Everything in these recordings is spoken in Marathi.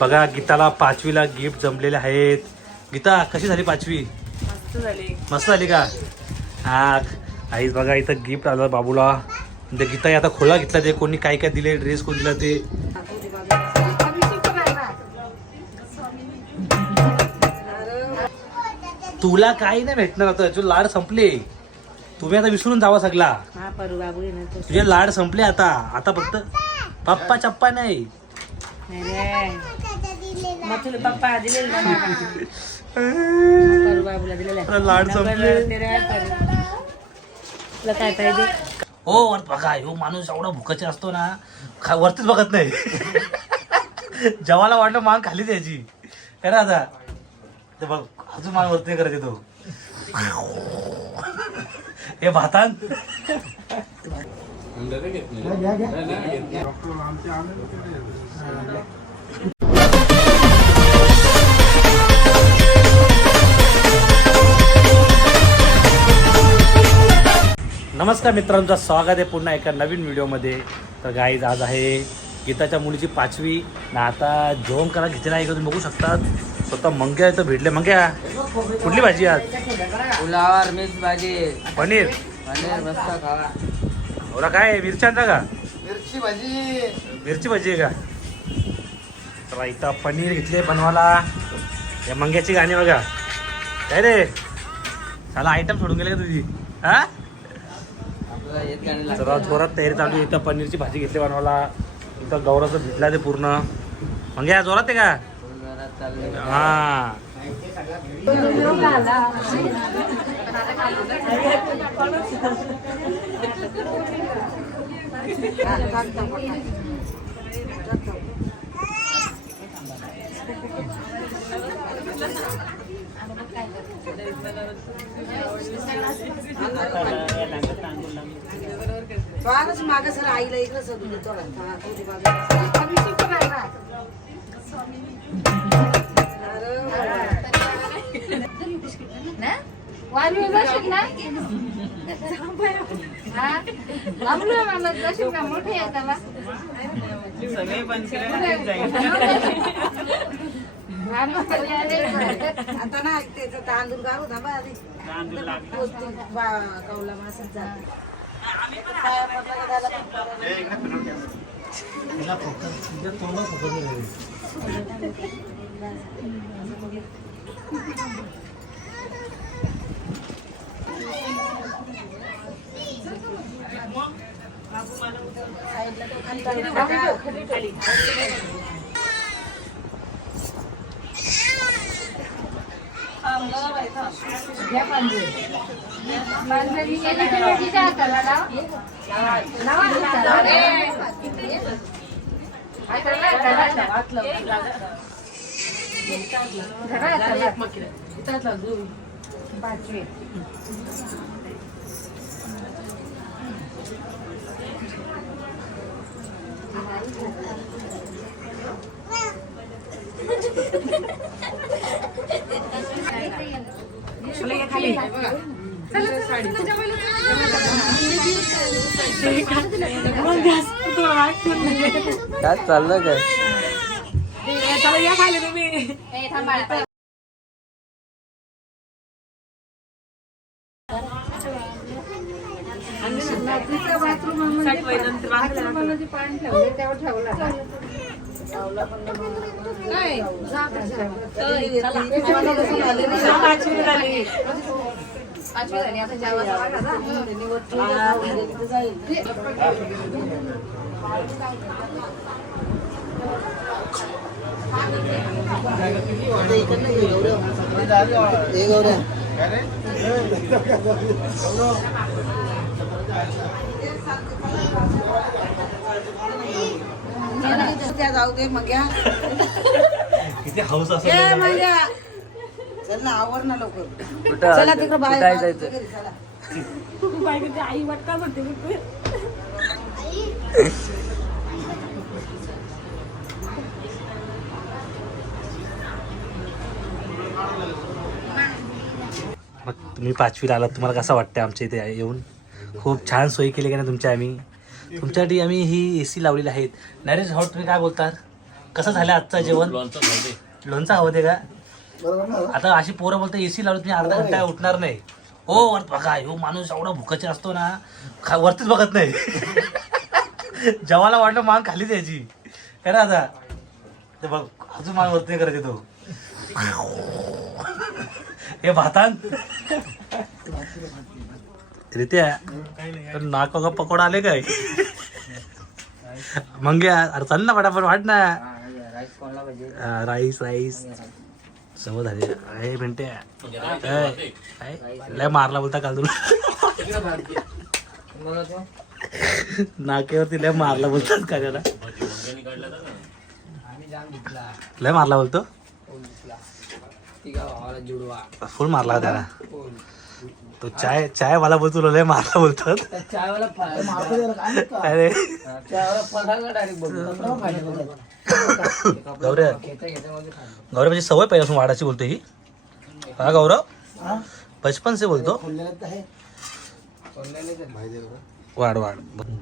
बघा गीताला 5वीला गिफ्ट जमलेले आहेत. गीता कशी झाली 5वी? मस्त झाली. मस्त झाली का? हा आईच बघा इथं गिफ्ट आलं बाबूला. ते गीता आता खोला घेतला ते कोणी काय काय दिले ड्रेस कोण दिला ते. तुला काही नाही भेटणार आता तुझे लाड संपले. तुम्ही आता विसरून जावा सगळा. तुझे लाड संपले आता. आता फक्त पप्पा चप्पा नाही. पप्पा दिलेले लाड संपले. काय पाहिजे? हो वर बघा ह्यो माणूस एवढा भुकाचा असतो ना वरतीच बघत नाही. जेवायला वाटलं मान खाली द्यायची काय ना आता ते बघ अजून मान वरती नाही करत तो. हे भातान नमस्कार मित्रांचं स्वागत आहे पुन्हा एका नवीन व्हिडिओमध्ये. तर गाईज आज आहे गीताच्या मुलीची 5वी ना. आता जेवण करा घेतलेला आहे का तुम्ही बघू शकतात. स्वतः मंग्या इथं भेटले. मंग्या कुठली भाजी आज? फुलावर मिक्स भाजी, पनीर. पनीर मस्त खावा. एवढा काय मिरच्यांचा का? मिरची भाजी. मिरची भाजी आहे का? तर इथं पनीर घेतले बनवायला. या मंग्याची गाणी बघा काय रे. साला आयटम सोडून गेले का तुझी? हा जरा जोरात तयारी चालू आहे. इथं पनीरची भाजी घेतली बनवायला. इथं गौराचं भिजला ते पूर्ण. मग या जोरात आहे का? हा माग सर आईला इकडे सदून देतो. आता ना त्याचं तांदूळ गाळू थांबा आधी. कौला मासाचा काय चाललं काय? जाऊ दे मग किती हाऊस असेल. चल ना आवर ना लवकर. चला तिकडे बाहेर जायचं. आई वाटका म्हणते. मग तुम्ही 5वीला आलात तुम्हाला कसं वाटतं आमच्या इथे येऊन? खूप छान सोयी केली का ना तुमच्या. आम्ही तुमच्यासाठी आम्ही ही AC लावलेली आहेत. नरेश भाऊ तुम्ही काय बोलतात? कसं झालं आजचं जेवण? लोणचं हवं ते का? आता अशी पोरं बोलतो एसी लावलं तुम्ही अर्धा घंटा उठणार नाही. हो वर बघा ह्यो माणूस एवढा भुकाचे असतो ना वरतीच बघत नाही. जेवायला वाटलं मान खाली द्यायची है ना. आता ते बघ अजून मान वरती करत येतो. हे भातान रित्या नाक का पकोडा आले काय? मंग्या अरे चाल ना फटाफट वाट ना. राईस राईस सवय झाली आहे म्हणते. लय मारला बोलता काल तुला नाक्यावरती लय मारला बोलतात का त्याला? लय मारला बोलतो फुल मारला त्याला. तो चाय वाला बोलतो लय मारला बोलतात. अरे गौरव गौरव म्हणजे सवय पाहिजे असून वाढायची बोलतो ही. हा गौरव बचपन से बोलतो वाढ वाढ.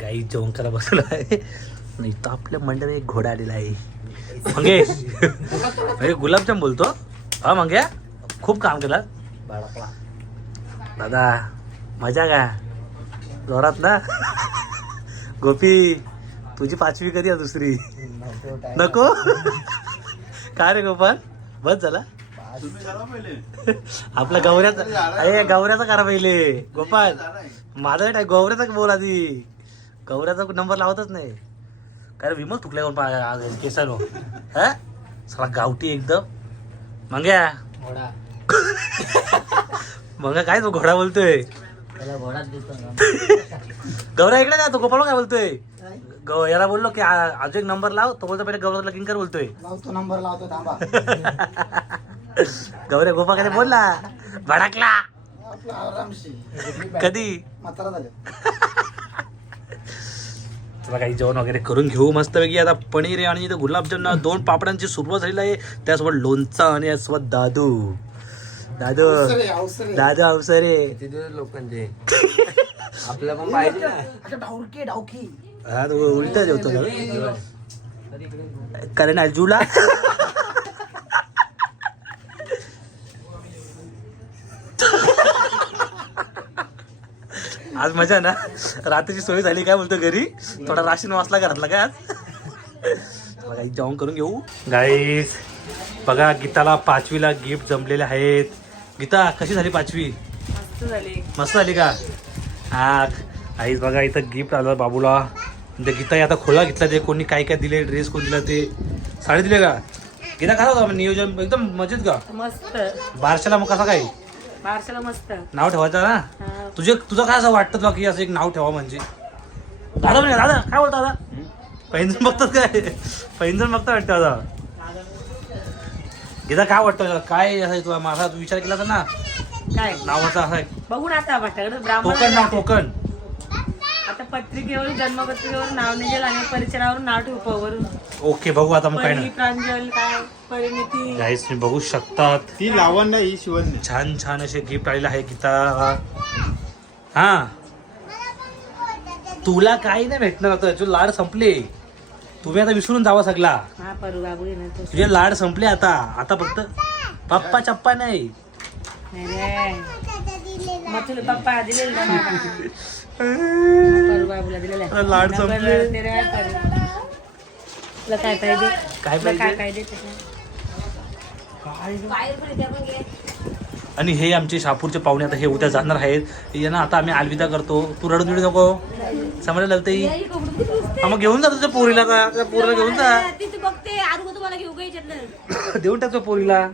गाई जेवण करा बसला आहे. नाही तर आपल्या मंडळात एक घोडा आलेला आहे. मंगे गुलाबजाम बोलतो. हा मंग्या खूप काम केलं दादा. मजा का जोरात ना. गोपी तुझी 5वी कधी आहे? दुसरी नको काय रे गोपाल बस झाला. आपला गौऱ्याचा अरे गौऱ्याचा करा पहिले. गोपाल माझा गौऱ्याचा बोल आधी. गौऱ्याचा नंबर लावतच नाही काय विमल तुकल्या केसानो. हा सगळा गावठी एकदम. मंग्या मंगा काय तो घोडा बोलतोय? गौरा इकडे का? तो गोपाळ काय बोलतोय? याला बोललो की अजून एक नंबर लाव. तो बोलतो पहिले गौरा लगीन कर बोलतोय. नंबर लावतो थांबा. गौऱ्या गोपा कधी बोलला भडकला कधी? म्हातारा झाले. चला काही जेवण वगैरे करून घेऊ मस्तपैकी. आता पनीर आहे आणि इथं गुलाबजामना 2 पापडांची सुरुवात झालेली आहे. त्यासोबत लोणचा आणि यासोबत दादू दादू दादू अवसरे लोकांचे आपल्या पण पाहिजे डावकी. हा तो उलटा जेवतो कारण अजूला आज मजा ना. रात्रीची सोय झाली काय बोलतो घरी थोडा राशन वाचला घरातला काय आज. बघा जेवण करून घेऊ गाईस. बघा गीताला 5वीला गिफ्ट जमलेले आहेत. गीता कशी झाली 5वी? मस्त झाली का? हा आईच बघा इथं गिफ्ट आलं बाबूला. गीता आता खोला घेतला ते कोणी काय काय दिले. ड्रेस कोण दिला ते साडी दिले का? गीता कसा होता नियोजन? एकदम मजेत का? मस्त. बारशाला मग कसा काय बारशाला मस्त नाव ठेवायचं ना. तुझं काय असं वाटतं तुला की असं एक नाव ठेवा म्हणजे? दादा म्हणे दादा काय बोलता दादा? पैंजण बघतात काय? पैंजण बघता वाटतं दादा. गीता काय वाटतं काय असं तुला माझा तू विचार केला होता ना काय नावाचा असा बघू ना आता माझ्याकडे टोकन नाव टोकन. आता पत्रिकेवर जन्मपत्रिकेवर नाव निघेल आणि परिचयावर नाव ठेवू. ओके बघू आता मग काय परी ना प्रांजल काय परिणिती. गाईस तुम्ही बघू शकतात ती लावण्य ही शिवण्य छान छान असे गिफ्ट आलेले आहे गीता. हा तुला काही नाही भेटणार आता. तुझे लाड संपले. तुम्ही आता विसरून जावा सगळा. हा परू बाबू येणार तो. तुझे लाड संपले आता. आता फक्त पप्पा चप्पा नाही. मग तुला पप्पा दिलेला परू बाबूला दिलेला लाड संपले. तुला काय पाहिजे? काय तुला काय पाहिजे? पाहिजे? आणि हे आमचे शहापूरचे पाहुणे आता हे उद्या जाणार आहेत. यांना आता आम्ही अलविदा करतो. तू रडून बिडू नको समजलं ललतई. हा मग घेऊन जा तुझ्या पोरीला. त्या पोरीला घेऊन जा. देऊन टाकतो पोरीला.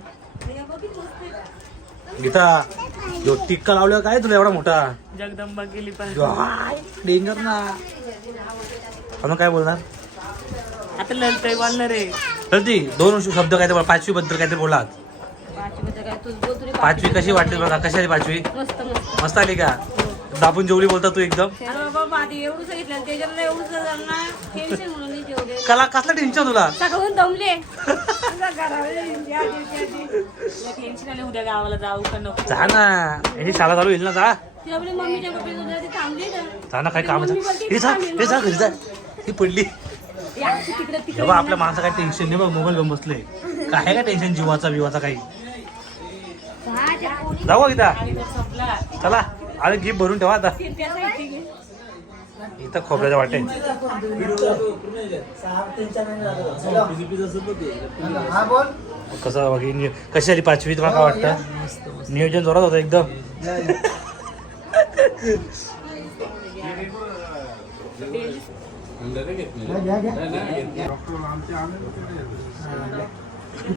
गीता यो टिक्का लावल्यावर काय तुला एवढा मोठा? जगदंबा गेली पण डेंजर ना. मग काय बोलणार आता ललतय बोलणार रे. तर ती 2 शब्द काय ते 5वी बद्दल काहीतरी बोलात. 5वी कशी वाटली बघा? कशी आली 5वी? मस्त मस्त. मस्त आली का? दाबून जेवली बोलता तू एकदम. एवढं सांगितलं त्याच्यानं एवढं टेन्शन म्हणून जेवढे कला कसला टेन्शन तुला? सगळून दमले. टेन्शन आले उद्या गावाला जाऊ का नको. जा ना यांची शाळा चालू होईल ना. जा ती आपली मम्मीच्या पप्पी थांबली ना. जा ना काय काम आहे. हे जा घरी जा. ही पडली तेव्हा आपल्या माणसं काही टेन्शन नाही बघ मोबाईल घेऊन बसले काय का टेन्शन जीवाचा विवाचा काही जाऊ का गीता संपला चला अरे गिफ्ट भरून ठेवा आता इथं खोबऱ्याचं वाटेल हा बोल कसं बाकी कशी आली 5वी तुम्हाला काय वाटतं नियोजन जोरात होतं एकदम घ्या, घ्या.